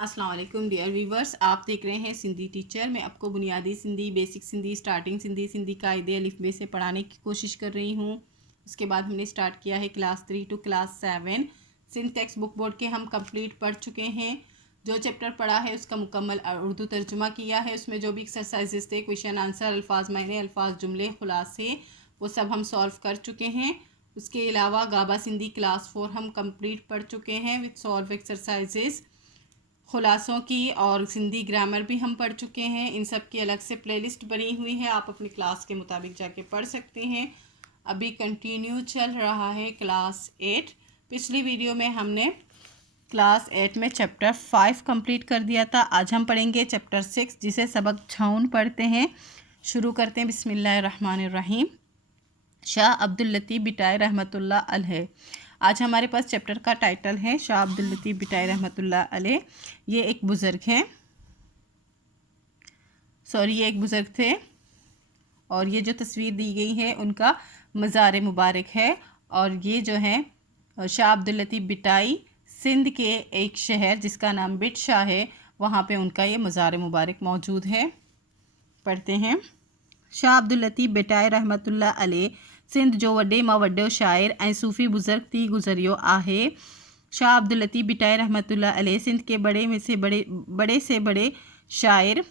अस्सलाम वालेकुम dear viewers, आप देख रहे हैं सिंधी टीचर। मैं आपको बुनियादी सिंधी, बेसिक सिंधी, स्टार्टिंग सिंधी, सिंधी कायदे अलिफ से पढ़ाने की कोशिश कर रही हूँ। उसके बाद हमने स्टार्ट किया है class 3 to class 7। Sindh text book board के हम कंप्लीट पढ़ चुके हैं। जो चैप्टर पढ़ा है उसका मुकम्मल उर्दू तर्जुमा किया है। उसमें जो भी एक्सरसाइजेस थे, क्वेश्चन आंसर, अल्फाज मायने, अल्फाज जुमले, खुलासे, वो सब हम सॉल्व कर चुके हैं। उसके अलावा गाबा सिंधी क्लास 4 हम कंप्लीट पढ़ चुके हैं विद सॉल्व एक्सरसाइजेस। खुलासों की और सिंधी ग्रामर भी हम पढ़ चुके हैं। इन सब की अलग से प्लेलिस्ट बनी हुई है, आप अपनी क्लास के मुताबिक जाके पढ़ सकते हैं। अभी कंटिन्यू चल रहा है क्लास 8। पिछली वीडियो में हमने क्लास 8 में चैप्टर 5 कंप्लीट कर दिया था। आज हम पढ़ेंगे चैप्टर 6, जिसे सबक छाउन पढ़ते हैं। शुरू करते हैं। बिस्मिल्लाहिर्रहमानिर्रहीम। शाह अब्दुल लतीफ़ बिटाई रहमतुल्लाह अलैह। आज हमारे पास चैप्टर का टाइटल है शाह अब्दुल लतीफ़ बिटाई रहमतुल्लाह अलैह। ये एक बुज़ुर्ग हैं, ये एक बुज़ुर्ग थे और ये जो तस्वीर दी गई है उनका मज़ार मुबारक है। और ये जो है शाह अब्दुल लतीफ़ बिटाई सिंध के एक शहर जिसका नाम बिट शाह है, वहाँ पे उनका ये मज़ार मुबारक मौजूद है। पढ़ते हैं। शाह अब्दुल लतीफ़ बिटाई रहमतुल्लाह अलैह सिंध जो वॾे मां वॾो शाइर ऐं सूफ़ी बुज़ुर्ग थी गुज़रियो आहे। शाह अब्दुल लतीफ़ बिटाई रहमतुल्लाह अलैह सिंध के बड़े से बड़े शाइर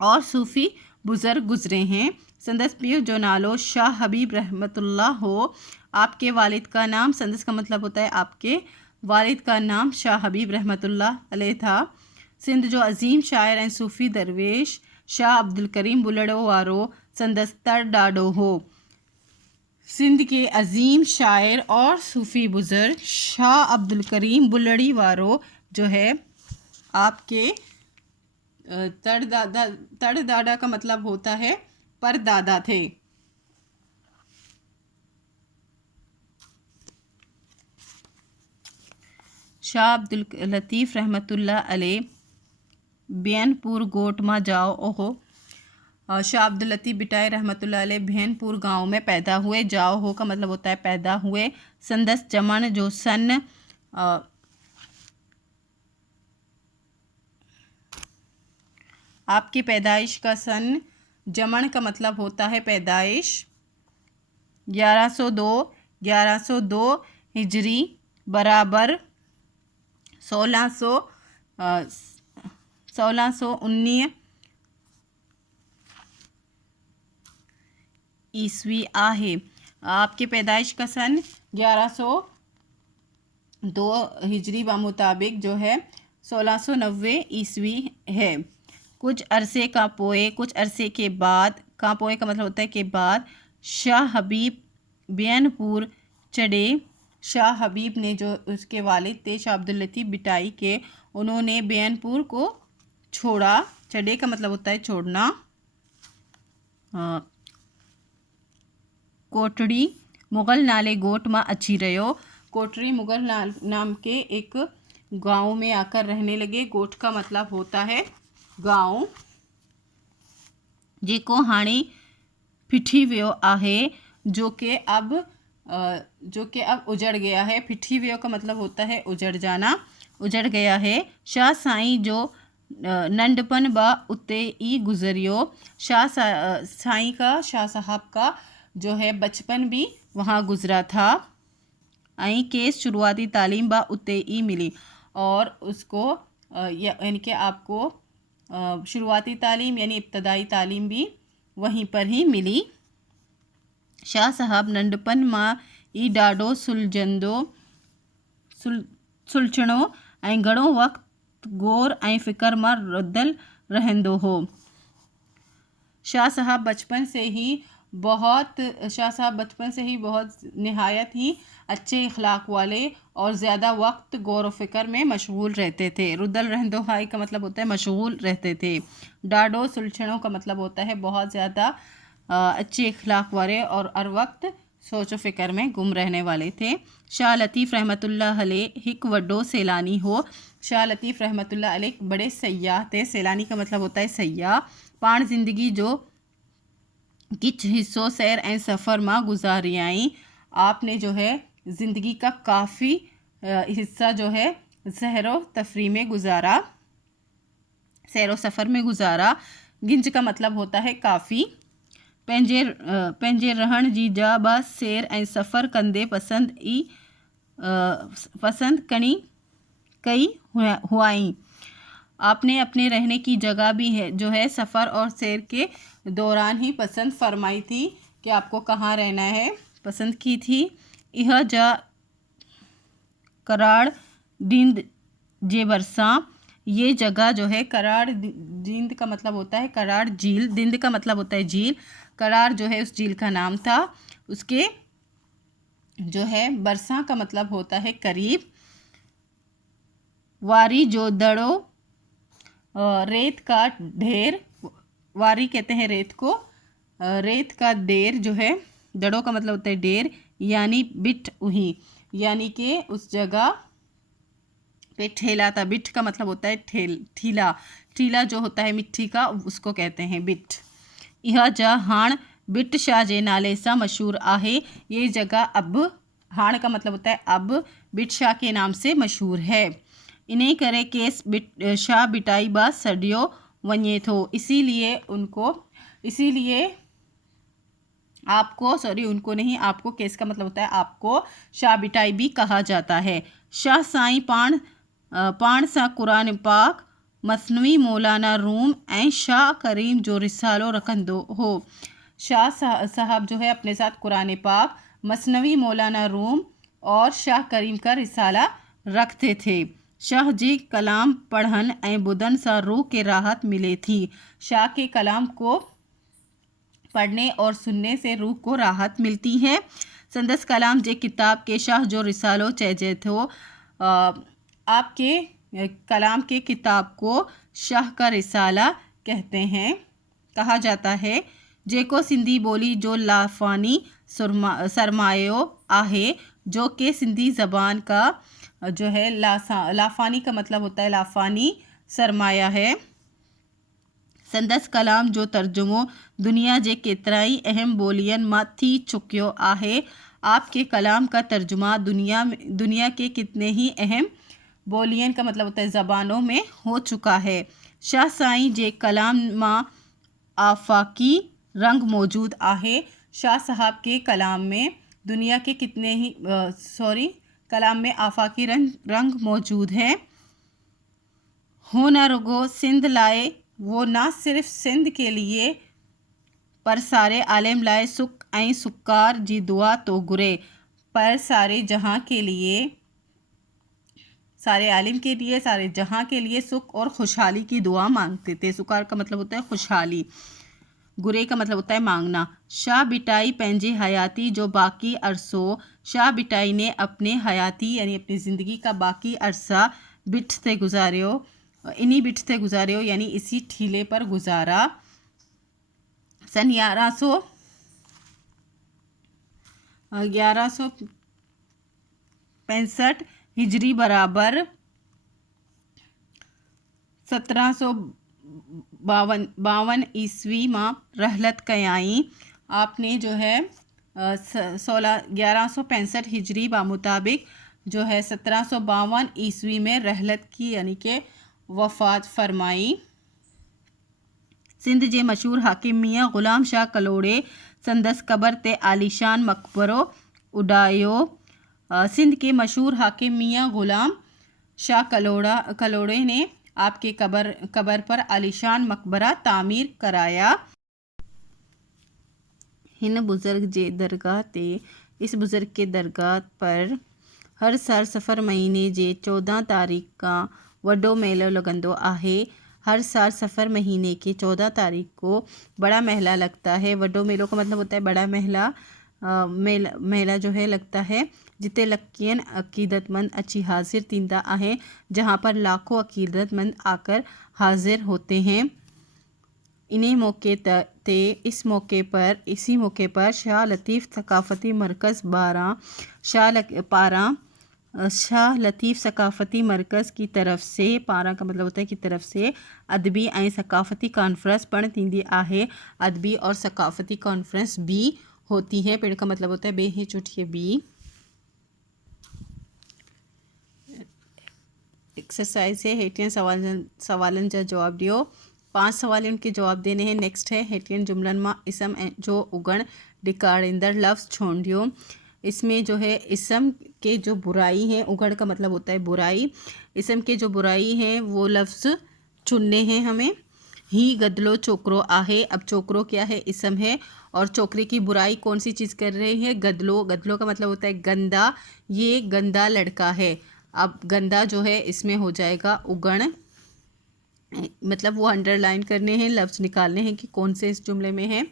और सूफ़ी बुज़ुर्ग गुज़रे हैं। संदस पीर जो नालो शाह हबीब रहमतुल्लाह हो। आपके वालिद का नाम, संदस का मतलब होता है आपके वालिद का नाम शाह हबीब रहमतुल्लाह अलैह था। सिंध जो अज़ीम शाइर ऐं सूफ़ी दरवेश शाह अब्दुल करीम बुलड़ो वारो संदस तर ॾाढो हो। सिंध के अज़ीम शायर और सूफ़ी बुज़ुर्ग शाह अब्दुल करीम बुलड़ी वारो जो है आपके तड़दादा का मतलब होता है परदादा थे। शाह अब्दुल लतीफ़ रहमतुल्लाह अलैह बियनपुर गोट मां जाओ ओहो। शाह अब्दुल लतीफ़ बिटाई रहमतुल्लाह अलैह बियनपुर गांव में पैदा हुए। जाओ हो का मतलब होता है पैदा हुए। संदस जमन जो सन आपकी पैदाइश का सन, जमन का मतलब होता है पैदाइश। 1102 हिजरी बराबर 1619 ईस्वी आहे। आपकी पैदाइश का सन 1102 हिजरी व मुताबिक जो है 1690 ईस्वी है। कुछ अरसे के बाद, का पोए का मतलब होता है के बाद, शाह हबीब बियनपुर चढ़े। शाह हबीब ने जो उसके वालिद थे शाह अब्दुल लतीफ़ बिटाई के, उन्होंने बियनपुर को छोड़ा। चढ़े का मतलब होता है छोड़ना। कोटड़ी मुग़ल नाले गोट मां अची रहियो। कोटड़ी मुग़ल नाम के एक गांव में आकर रहने लगे। गोट का मतलब होता है गांव, जेको हाणे फिठी वियो आहे, जो कि अब उजड़ गया है। फिठी वियो का मतलब होता है उजड़ जाना, उजड़ गया है। शाह साईं जो नंढपन बा उते ई गुज़रियो। शाह साहब का जो है बचपन भी वहाँ गुज़रा था। आई केस शुरुआती तालीम बा उते ई मिली, और उसको यानी कि आपको शुरुआती तालीम यानी इब्तदाई तालीम भी वहीं पर ही मिली। शाह साहब नंढपन मां ई ॾाढो सुलझणो ऐं घणो वक़्तु गौर ऐं फ़िक्र मां रुधल रहंदो हो। शाह साहब बचपन से ही बहुत नहायत ही अच्छे इखलाक वाले और ज़्यादा वक्त गौर व फ़िक्र में मशगूल रहते थे। रुदल रहंदो हाई का मतलब होता है मशगूल रहते थे। डाडो सुलझणों का मतलब होता है बहुत ज़्यादा अच्छे इखलाक वाले और हर वक्त सोच व फ़िक्र में गुम रहने वाले थे। शाह लतीफ़ रहमतुल्लाह अलैह हिक वड्डो सैलानी हो। शाह लतीफ़ रहमतुल्लाह अलैह बड़े सयाह थे। सैलानी का मतलब होता है सयाह। पाण ज़िंदगी जो किच हिस्सों सैर ऐं सफ़र मां गुजारी आई। आपने जो है ज़िंदगी का काफ़ी हिस्सा जो है सहरो तफरी में गुजारा, सैरो सफ़र में गुजारा। गिंज का मतलब होता है काफ़ी। पंहिंजे रहण जी जा बा सैर ऐं सफ़र कंदे पसंद कई हुआई। आपने अपने रहने की जगह भी है जो है सफ़र और सैर के दौरान ही पसंद फरमाई थी कि आपको कहाँ रहना है, पसंद की थी। यह जा कराड़ दींद जे बरसा, ये जगह जो है कराड़ दींद का मतलब होता है कराड़ झील, दींद का मतलब होता है झील। कराड़ जो है उस झील का नाम था। उसके जो है बरसा का मतलब होता है करीब। वारी जो दड़ो रेत का ढेर, वारी कहते हैं रेत को, रेत का ढेर जो है, दड़ों का मतलब होता है ढेर, यानी बिठ उही, यानी कि उस जगह पे ठेला था। बिठ का मतलब होता है ठीला, ठीला जो होता है मिट्टी का उसको कहते हैं बिठ। यह जा हाण बिठ शाह जे नाले से मशहूर आहे, ये जगह अब, हाण का मतलब होता है अब, बिठ शाह के नाम से मशहूर है। इन्हें करे केस शाह बिटाई बा सडियो वञे थो, इसीलिए आपको, सॉरी उनको नहीं, आपको, केस का मतलब होता है आपको, शाह बिटाई भी कहा जाता है। शाह साईं पाण सा कुरान पाक, मसनवी मौलाना रूम ऐं शाह करीम जो रिसालो रखंदो हो। शाह साहब जो है अपने साथ कुरान पाक, मसनवी मौलाना रूम और शाह करीम का रिसाला रखते थे। शाह जी कलाम पढ़न ऐं बुधन सा रूह के राहत मिले थी। शाह के कलाम को पढ़ने और सुनने से रूह को राहत मिलती है। संदस कलाम जे किताब के शाह जो रिसालो चेजे थो, आपके कलाम के किताब को शाह का रिसाला कहते हैं, कहा जाता है। जेको सिंधी बोली जो लाफानी सरमायो आहे, जो कि सिंधी ज़बान का जो है लाफानी का मतलब होता है लाफानी सरमाया है। संदस कलाम जो तर्जुमो दुनिया जे केतिराई अहम बोलियन मां थी चुकियो आहे। आपके कलाम का तर्जुमा दुनिया के कितने ही अहम बोलियन का मतलब होता है ज़बानों में हो चुका है। शाह साईं जे कलाम मां आफाकी रंग मौजूद आहे। शाह साहब के कलाम में दुनिया के कितने ही कलाम में आफाकी रंग मौजूद है। हो न रुगो सिंध लाए, वो ना सिर्फ सिंध के लिए पर सारे आलम लाए सुख ऐं सुकार जी दुआ तो गुरे, पर सारे जहां के लिए, सारे आलिम के लिए, सारे जहां के लिए सुख और खुशहाली की दुआ मांगते थे। सुकार का मतलब होता है खुशहाली, गुरे का मतलब होता है मांगना। शाह बिटाई पंहिंजे हयाती जो बाकी अरसो, शाह बिटाई ने अपने हयाती यानी अपनी ज़िंदगी का बाकी अरसा बिठ से गुजारियो, इन्हीं बिठ से गुजारियो यानी इसी ठीले पर गुजारा। सन 1165 हिजरी बराबर 1752 ईस्वी में रहलत कयाई। आपने जो है 1165 हिजरी बा मुताबिक जो है 1752 ईस्वी में रहलत की यानी कि वफ़ात फरमाई। सिंध जे मशहूर हाकिम मियाँ ग़ुलाम शाह कलोड़े संदस कबर ते आलीशान मकबरो उडायो। सिंध के मशहूर हाकिम मियाँ ग़ुलाम शाह कलोड़े ने आपके कबर पर आलीशान मकबरा तामीर कराया। हिन बुज़ुर्ग जे दरगाह ते, इस बुज़ुर्ग के दरगाह पर हर साल सफ़र महीने जे 14 तारीख़ का वॾो मेलो लॻंदो आहे। हर साल सफ़र महीने की 14 तारीख़ को बड़ा मेला लगता है। वॾो मेलो का मतलब होता है बड़ा मेला। मेला जो है लगता है जिते लकीन अकीदतमंद अची हाजिर थींदा आहिनि, जहाँ पर लाखों अकीदतमंद आकर हाजिर होते हैं। इसी मौके पर शाह लतीफ़ सकाफ़ती मरकज़ शाह लतीफ़ सकाफ़ती मरकज़ की तरफ से, पारा का मतलब होता है की तरफ से, अदबी ऐं सकाफ़ती कॉन्फ्रेंस पण थींदी आहे। अदबी और सकाफ़ती कॉन्फ्रेंस भी होती है। पिण का मतलब होता है बे ही चुठिए बी। एक्सरसाइज है हेटियन सवालन जा जवाब दियो। 5 सवाल उनके जवाब देने हैं। नेक्स्ट है हेटियन जुमलन मां इसम जो उगण डिकारिंदर लफ्ज़ छोड़ दियो। इसमें जो है इसम के जो बुराई है, उगड़ का मतलब होता है बुराई, इसम के जो बुराई है वो लफ्ज़ चुनने हैं हमें। ही गदलो चोकरो आहे, अब चोकरो क्या है, इसम है, और चोकरे की बुराई कौन सी चीज़ कर रही है, गदलो। गदलो का मतलब होता है गंदा, ये गंदा लड़का है। अब गंदा जो है इसमें हो जाएगा उगण, मतलब वो अंडरलाइन करने हैं, लफ्ज़ निकालने हैं कि कौन से इस जुमले में है।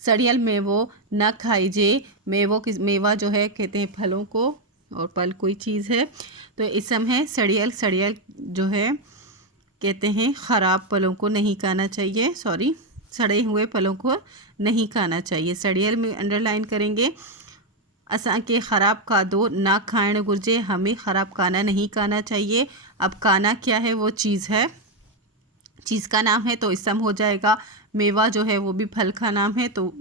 सड़ियल मेवो न खाइजे, मेवा जो है कहते हैं फलों को, और फल कोई चीज़ है तो इसम है सड़ियल। सड़ियल जो है कहते हैं ख़राब फलों को नहीं खाना चाहिए, सॉरी सड़े हुए फलों को नहीं खाना चाहिए। सड़ियल में अंडरलाइन करेंगे। असा के ख़राब खादो ना खाएं गुर्जे, हमें ख़राब खाना नहीं खाना चाहिए। अब खाना क्या है, वो चीज़ है, चीज़ का नाम है तो इसम हो जाएगा। मेवा जो है वो भी फल का नाम है तो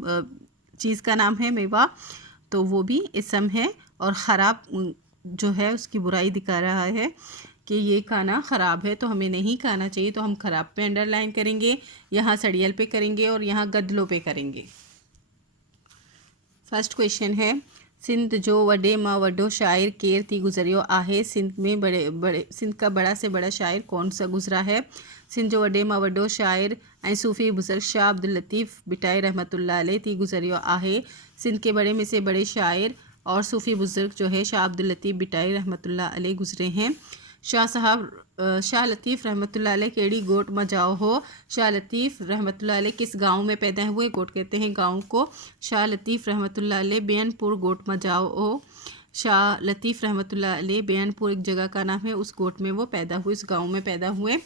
चीज़ का नाम है मेवा, तो वो भी इसम है। और ख़राब जो है उसकी बुराई दिखा रहा है कि ये खाना ख़राब है तो हमें नहीं खाना चाहिए, तो हम ख़राब पे अंडरलाइन करेंगे, यहाँ सड़ियल पे करेंगे और यहाँ गदलों पे करेंगे। फर्स्ट क्वेश्चन है सिंध जो वडे मां वडो शायर केर थी गुजरियो आहे। सिंध में सिंध का बड़ा से बड़ा शायर कौन सा गुजरा है। सिंध जो वडे मां वडो शायर ऐं सूफ़ी बुज़ुर्ग शाह अब्दुल लतीफ़ बिटाई रहमतुल्लाह अलैह थी गुजरियो आहे। सिंध के बड़े में से बड़े शायर और सूफ़ी बुज़ुर्ग जो है शाह अब्दुल लतीफ़ बिटाई रहमतुल्लाह अलैह गुजरे हैं। शाह लतीफ़ रहमतुल्लाह अलैह केड़ी गोट में जाओ हो। शाह लतीफ़ रहमतुल्लाह अलैह किस गांव में पैदा हुए, गोट कहते हैं गांव को। शाह लतीफ़ रहमतुल्लाह अलैह बेनपुर गोट में जाओ हो। शाह लतीफ़ रहमतुल्लाह अलैह बेनपुर एक जगह का नाम है, उस गोट में वो पैदा हुए, उस गांव में पैदा हुए।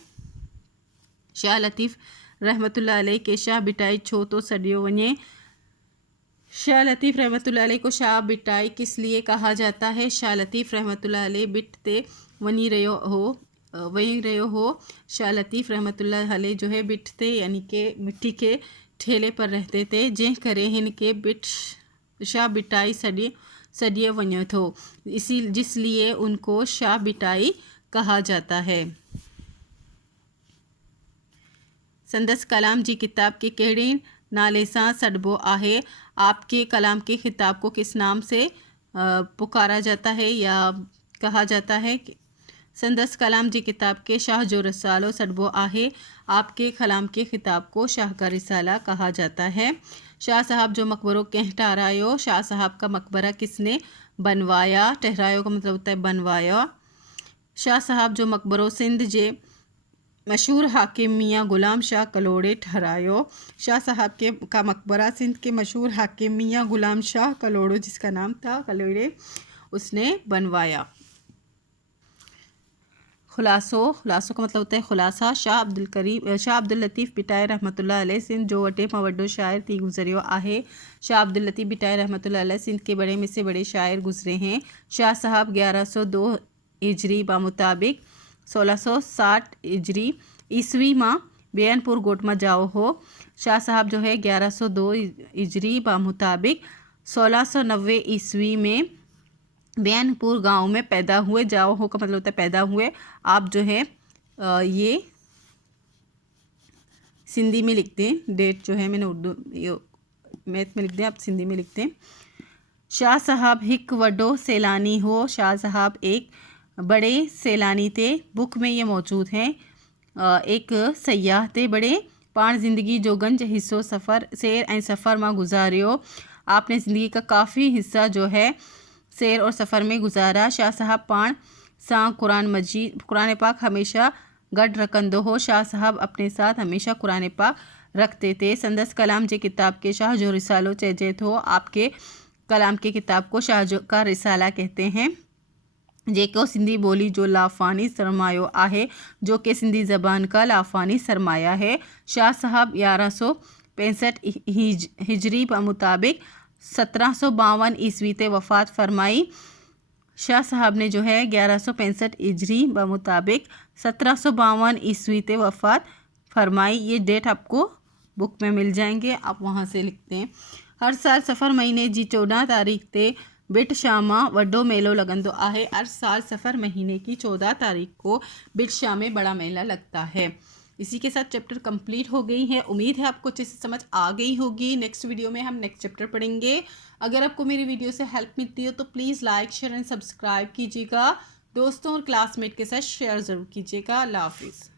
शाह लतीफ़ रहमतुल्लाह अलैह के शाह बिटाई छो तो सडियो वने। शाह लतीफ़ रहमतुल्लाह अलैह को शाह बिटाई किस लिए कहा जाता है। शाह लतीफ़ रहमतुल्लाह अलैह बिट ते वहीं रहो हो। शाह लतीफ़ रहमतुल्लाह अलैह जो है बिट थे यानी कि मिट्टी के ठेले पर रहते थे। जंहिं करे हिनके बिट शाह बिटाई सडिए वञो थो, इसी जिसलिए उनको शाह बिटाई कहा जाता है। संदस कलाम जी किताब के कहिड़े नाले सां सॾिबो आहे। आपके कलाम के खिताब को किस नाम से पुकारा जाता है या कहा जाता है। संदस कलाम जी किताब के शाह जो रिसालो सॾिबो आहे। आपके कलाम के खिताब को शाह का रिसाला कहा जाता है। शाह साहब जो मकबरो कंहिं ठहरायो। शाह साहब का मकबरा किसने बनवाया। ठहरायो का मतलब होता है बनवाया। शाह साहब जो मकबरो सिंध जे मशहूर हाकिम मियाँ गुलाम शाह कलोड़े ठहरायो। शाह साहब का मकबरा सिंध के मशहूर हाकिम मियाँ गुलाम शाह कलोड़ो, जिसका नाम था कलोड़े, उसने बनवाया। खुलासो का मतलब होता है खुलासा। शाह अब्दुल लतीफ़ बिटाई रहमतुल्लाह अलैह सिंध जो वटे मां वडो शायर थी गुजरियो आहे। शाह अब्दुल लतीफ़ बिटाई रहमतुल्लाह अलैह सिंध के बड़े में से बड़े शायर गुजरे हैं। शाह साहब 1102 हिजरी मुताबिक 1660 हिजरी ईस्वी माँ बेनपुर गोट में जाओ हो। शाह साहब जो है 1102 हिजरी मुताबिक 1690 ईस्वी में बेनपुर गांव में पैदा हुए। जाओ हो का मतलब होता है पैदा हुए। आप जो है ये सिंधी में लिखते हैं, डेट जो है मैंने उर्दू मैथ में लिख दिया, आप सिंधी में लिखते हैं। शाह साहब हिक वडो सैलानी हो। शाह साहब एक बड़े सैलानी थे। बुक में ये मौजूद हैं। एक सयाह थे बड़े। पाण ज़िंदगी जो गंज हिस्सो सैर ऐं सफ़र मां गुजारियो। आपने ज़िंदगी का काफ़ी हिस्सा जो है सैर और सफ़र में गुजारा। शाह साहब पाण सां कुरान पाक हमेशा गॾु रखंदो हो। शाह साहब अपने साथ हमेशा कुरान पाक रखते थे। संदस कलाम जे किताब के शाह जो रिसालो चइजे थो। आपके कलाम के किताब को शाह जो का रिसाला कहते हैं, जेको सिंधी बोली जो लाफ़ानी सरमायो आहे, जो कि सिंधी ज़बान का लाफ़ानी सरमाया है। शाह साहब 1165 हिजरी मुताबिक 1752 ईस्वी ते वफ़ात फरमाई। शाह साहब ने जो है 1165 हिजरी मुताबिक 1752 ईस्वी ते वफ़ात फरमाई। ये डेट आपको बुक में मिल जाएंगे, आप वहाँ से लिखते हैं। हर साल सफ़र महीने जी 14 तारीख ते बिट शामा वड्डो मेलो लगंदो आहे। हर साल सफ़र महीने की 14 तारीख को बिट शाम में बड़ा मेला लगता है। इसी के साथ चैप्टर कंप्लीट हो गई है। उम्मीद है आपको अच्छे से समझ आ गई होगी। नेक्स्ट वीडियो में हम नेक्स्ट चैप्टर पढ़ेंगे। अगर आपको मेरी वीडियो से हेल्प मिलती हो तो please like share and subscribe कीजिएगा। दोस्तों और क्लासमेट के साथ शेयर ज़रूर कीजिएगा। अल्लाह हाफिज़।